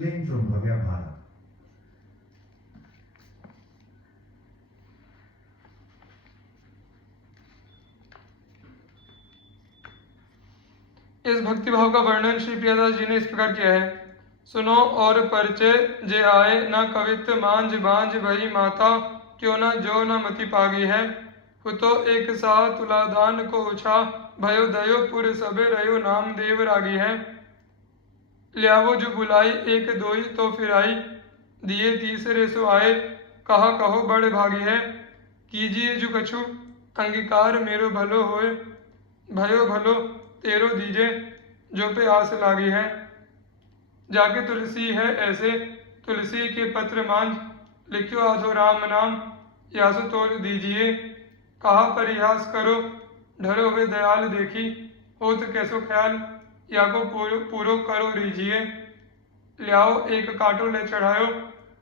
Fling from Bhavya Bharat. इस भक्ति भाव का वर्णन श्री प्रियादास जी ने इस प्रकार किया है। सुनो और परिचय जे आए, न कवित मांझ बांझ भई माता, क्यों न जो न मति पागी है। हुतो एक साह तुलादान को उछा, भयो दयो पुर सबे रयो नाम देव रागी है। ल्यावो जो बुलाई एक दोई तो फिर आई, दिए तीसरे सो आए, कहा कहो बड़ भागी है। कीजिए जो कछु अंगीकार मेरो भलो होए, भयो भलो तेरो दीजे जो पे आस लागी है। जाके तुलसी है ऐसे, तुलसी के पत्र मांझ, लिखियो आधो राम नाम, यासो तोल दीजिए। कहा परिहास करो ढरो वे दयाल देखी, होत कैसो ख्याल या को पूरो करो रीजिए। ल्याओ एक काटो ले चढ़ायो,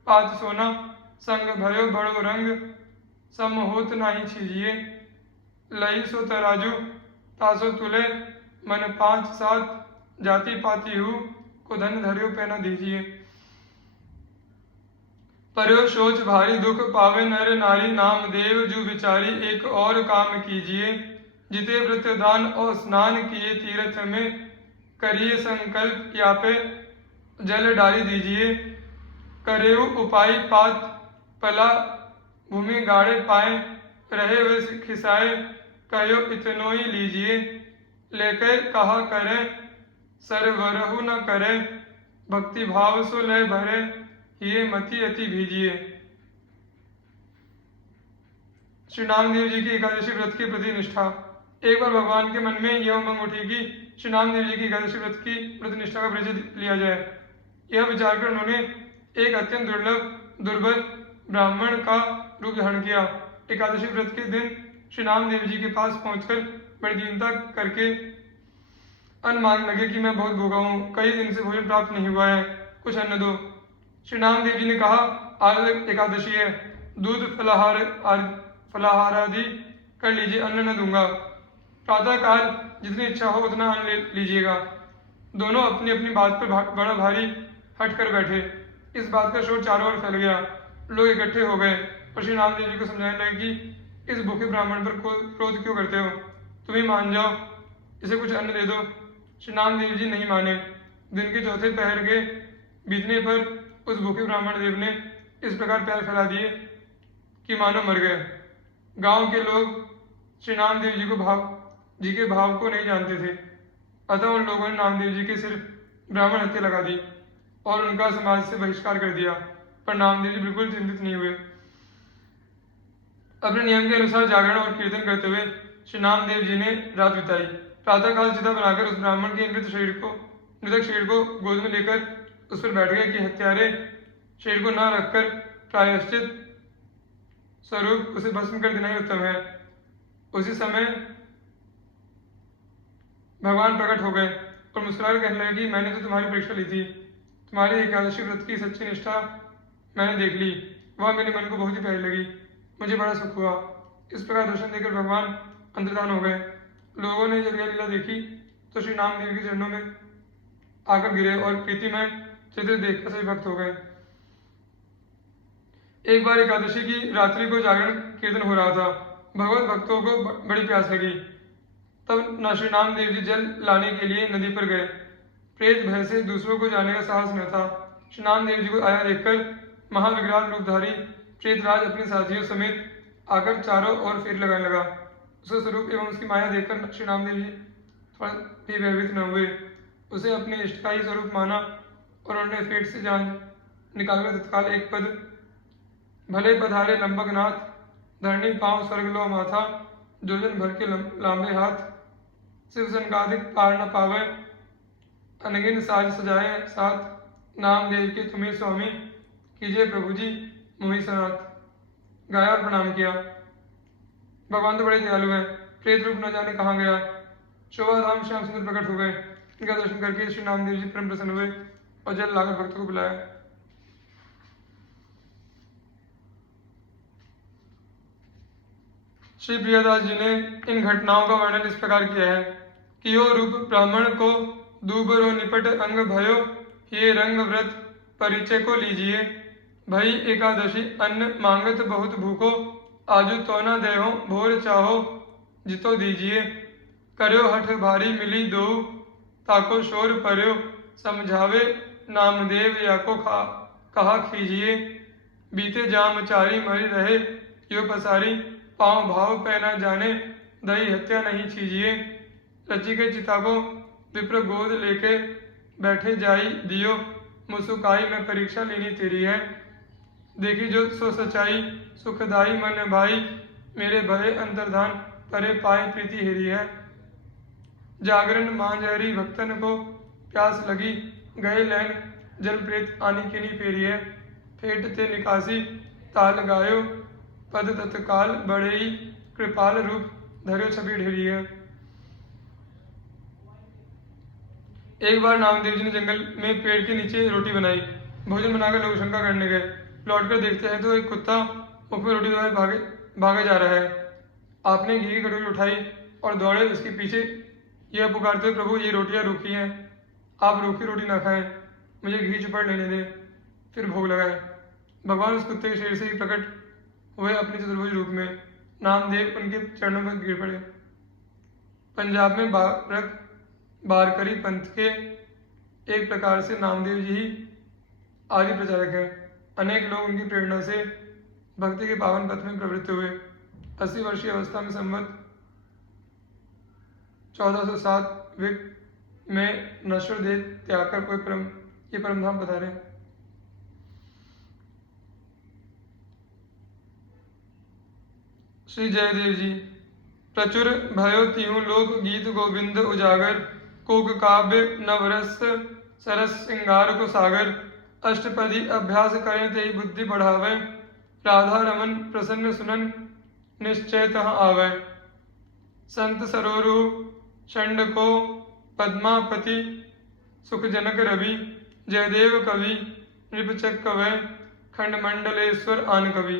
पात सोना संग भयो बड़ो रंग, सम होत नाही छीजिए। लई सो तराजू तासो तुले, मन 5-7 जाति पाती हूँ, को धन धर्यो पे न दीजिए। पर्यो सोच भारी दुख पावे नर नारी, नाम देव जू विचारी एक और काम कीजिए। जिते व्रत दान और स्नान किए तीर्थ में, करिए संकल्प या पे जल डाली दीजिए। करेऊ उपाय पात पला भूमि गाड़े पाए, रहे वे खिसाए कहो इतनो ही लीजिए। लेके कहा करें सरवरहु न करे, भक्ति भाव सो लय भरे, ये मति अति भीजिए। श्री नामदेव जी की एकादशी व्रत के प्रति निष्ठा। एक बार भगवान के मन में यह उमंग उठी कि श्री नामदेव जी की एकादशी व्रत की व्रत निष्ठा का परिचय लिया जाए। यह विचार कर उन्होंने एक अत्यंत दुर्लभ दुर्बल ब्राह्मण का रूप धारण किया। एकादशी व्रत के दिन श्री नामदेव जी के पास पहुंचकर बड़ी दीनता करके अन्न मांगने लगे कि मैं बहुत भूखा हूँ, कई दिन से भोजन प्राप्त नहीं हुआ है, कुछ अन्न दो। श्री नामदेव जी ने कहा, आज एकादशी है, दूध फलाहार आदि कर लीजिए, अन्न न दूंगा। प्रातःकाल जितनी इच्छा हो उतना अन्न ले लीजिएगा। दोनों अपनी अपनी बात पर बड़ा भारी हट कर बैठे। इस बात का शोर चारों ओर फैल गया। लोग इकट्ठे हो गए और श्री नामदेव जी को समझाने लगे कि इस भूखे ब्राह्मण पर क्रोध क्यों करते हो, तुम ही मान जाओ, इसे कुछ अन्न दे दो। श्री नामदेव जी नहीं माने। दिन के चौथे पहर के बीतने पर उस भूखे ब्राह्मण देव ने इस प्रकार पैर फैला दिए कि मानो मर गए। गांव के लोग श्री नामदेव जी के भाव को नहीं जानते थे, अतः उन लोगों ने नामदेव जी के सिर्फ ब्राह्मण हत्या लगा दी और उनका समाज से बहिष्कार कर दिया। पर नामदेव जी बिल्कुल चिंतित नहीं हुए। अपने नियम के अनुसार जागरण और कीर्तन करते हुए श्री नामदेव जी ने रात बिताई। प्रातःकाल चिता बनाकर उस ब्राह्मण के मृतक शरीर को गोद में लेकर उस पर बैठ गए कि हत्यारे शरीर को न रखकर प्रायश्चित स्वरूप उसे भस्म कर देना ही उत्तम है। उसी समय भगवान प्रकट हो गए और मुस्कुराकर कहने लगे कि मैंने तो तुम्हारी परीक्षा ली थी, तुम्हारी एकादशी व्रत की सच्ची निष्ठा मैंने देख ली, वह मेरे मन को बहुत ही प्यारी लगी, मुझे बड़ा सुख हुआ। इस प्रकार दर्शन देकर भगवान अंतर्धान हो गए। लोगों ने जब यह लीला देखी तो श्री नामदेव के चरणों में आकर गिरे और प्रीतिमय चित्र देखकर सभी भक्त हो गए। एक बार एकादशी की रात्रि को जागरण कीर्तन हो रहा था। भगवत भक्तों को बड़ी प्यास लगी। तब न श्री नामदेव जी जल लाने के लिए नदी पर गए। प्रेत भय से दूसरों को जाने का साहस न था। श्री नामदेव जी को आया देखकर महाविकराल रूपधारी प्रेतराज अपने साथियों समेत आकर चारों ओर फेर लगाने लगा। उसका स्वरूप एवं उसकी माया देखकर श्री नामदेव जी थोड़ा भी भयभीत न हुए। उसे अपने इष्ट का ही स्वरूप माना और उन्होंने पेट से जान निकालकर तत्काल एक पद, भले पधारे लंबक नाथ, धरणी पांव स्वर्ग लो माथा, जोजन भर के लांबे हाथ, शिव संगाधिक पार न पावे, अनगिन साज सजाए साथ, नाम देव के तुम्हें स्वामी, कीजिए प्रभु जी मोहि सनाथ। गाया और प्रणाम किया। भगवान तो बड़े दयालु हैं, प्रेत रूप न जाने कहाँ गया। शोभा धाम श्याम सुंदर प्रकट हो गए। इनका दर्शन करके श्री नामदेव जी परम प्रसन्न हुए और जल लाकर भक्तों को बुलाया। श्री प्रियादास जी ने इन घटनाओं का वर्णन इस प्रकार किया है कि यो रूप ब्राह्मण को दूबरो निपट अंग भयो, ये रंग व्रत परिचय को लीजिए। भई एकादशी अन्न मांगत बहुत भूखो, आजू तो न देहो भोर चाहो जितो दीजिए। कर्यो हठ भारी मिली दो, ताको शोर पर्यो समझावे नामदेव या को कहा खीजिए। बीते जाम चारी मरी रहे यो पसारी, पाँव भाव पै न जाने दही हत्या नहीं छीजिए। रची के चिता को विप्र गोद लेके बैठे जाई दियो, मुसुकाई में परीक्षा लेनी तेरी है। देखी जो सो सच्चाई सुखदाई मन भाई, मेरे भय अंतर्धान परे पाए प्रीति हेरी है। जागरण मांझ हरी भक्तन को प्यास लगी, गए लैन जल प्रेत आनी किनी फेरी है। फेट ते निकासी ताल गायो, पद तत्काल बड़े ही कृपाल रूप धर्यो छवि ढेरी है। एक बार नामदेव जी ने जंगल में पेड़ के नीचे रोटी बनाई। भोजन बनाकर लोग शंका करने गए। लौटकर देखते हैं तो एक कुत्ता मुख में रोटी दबाए भागे जा रहा है। आपने घी की कटोरी उठाई और दौड़े इसके पीछे, यह पुकारते हुए, प्रभु ये रोटियां रूखी हैं, आप रूखी रोटी ना खाएं, मुझे घी चुपड़ लेने दें, फिर भोग लगाएं। भगवान उस कुत्ते के शरीर से ही प्रकट हुए अपने चतुर्भुज रूप में। नामदेव उनके चरणों पर गिर पड़े। पंजाब में बारकरी पंथ के एक प्रकार से नामदेव जी ही आदि प्रचारक हैं। अनेक लोग उनकी प्रेरणा से भक्ति के पावन पथ में प्रवृत्त हुए। 80 वर्षीय अवस्था में संवत 1407 में नश्वर देह त्याग कर ये परमधाम पधारे। श्री जयदेव जी। प्रचुर भयो तिहु लोक गीत गोविंद उजागर, कोक काव्य नवरस सरस सिंगार को सागर। अष्टपदी अभ्यास करें तेई बुद्धि बढ़ावे, राधा रमन प्रसन्न सुनन निश्चय तह आवे। संत सरोरु चंड को पद्मापति, सुख जनक रवि, जयदेव कवि, नृपचक कवय, खंडमंडलेश्वर आन कवि।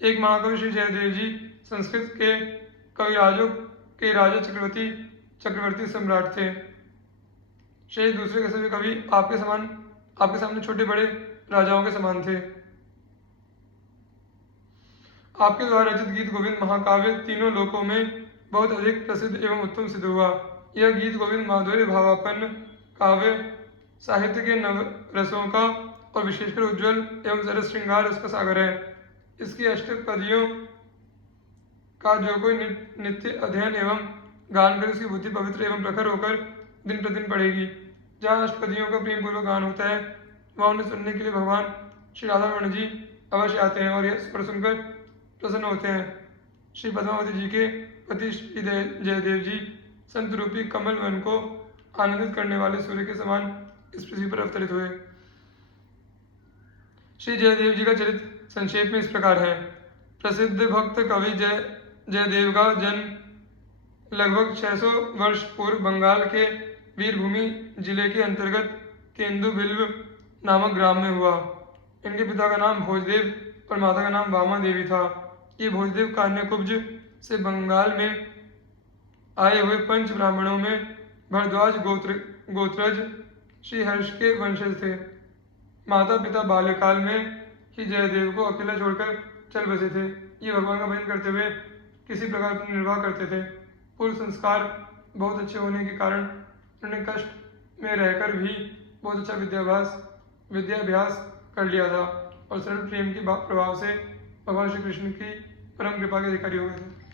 एक महाकवि श्री जयदेव जी संस्कृत के कविराजों के राजा चक्रवर्ती सम्राट थे। शेष दूसरे के सभी कवि आपके सामने छोटे बड़े राजाओं के समान थे। आपके द्वारा रचित गीत गोविंद महाकाव्य तीनों लोकों में बहुत अधिक प्रसिद्ध एवं उत्तम सिद्ध हुआ। यह गीत गोविंद माधुर्य भावापन्न काव्य साहित्य के नव रसों का और विशेषकर उज्ज्वल एवं सरस श्रृंगार रस का सागर है। इसकी अष्टपदियों का जो कोई नित्य अध्ययन एवं गान कर उसकी बुद्धि पवित्र एवं प्रखर होकर दिन प्रतिदिन बढ़ेगी। जहाँ अष्टपदियों का प्रेम पूर्वक गान होता है वहाँ उन्हें सुनने के लिए भगवान श्री राधा रमण जी अवश्य आते हैं और यह स्वर सुनकर प्रसन्न होते हैं। श्री पद्मावती जी के पति श्री जयदेव जी संत रूपी कमल वन को आनंदित करने वाले सूर्य के समान इस पृथ्वी पर अवतरित हुए। श्री जयदेव जी का चरित्र संक्षेप में इस प्रकार है। प्रसिद्ध भक्त कवि जयदेव का जन्म लगभग 600 वर्ष पूर्व बंगाल के वीरभूमि जिले के अंतर्गत केंदु बिल्व नामक ग्राम में हुआ। इनके पिता का नाम भोजदेव और माता का नाम वामा देवी था। ये भोजदेव कान्यकुब्ज से बंगाल में आए हुए पंच ब्राह्मणों में भरद्वाज गोत्रज श्री हर्ष के वंशज थे। माता पिता बाल्यकाल में ही जयदेव को अकेला छोड़कर चल बसे थे। ये भगवान का भजन करते हुए किसी प्रकार का निर्वाह करते थे। पूर्व संस्कार बहुत अच्छे होने के कारण उन्होंने कष्ट में रहकर भी बहुत अच्छा विद्याभ्यास कर लिया था और सरल प्रेम के प्रभाव से भगवान श्री कृष्ण की परम कृपा के अधिकारी हो गए थे।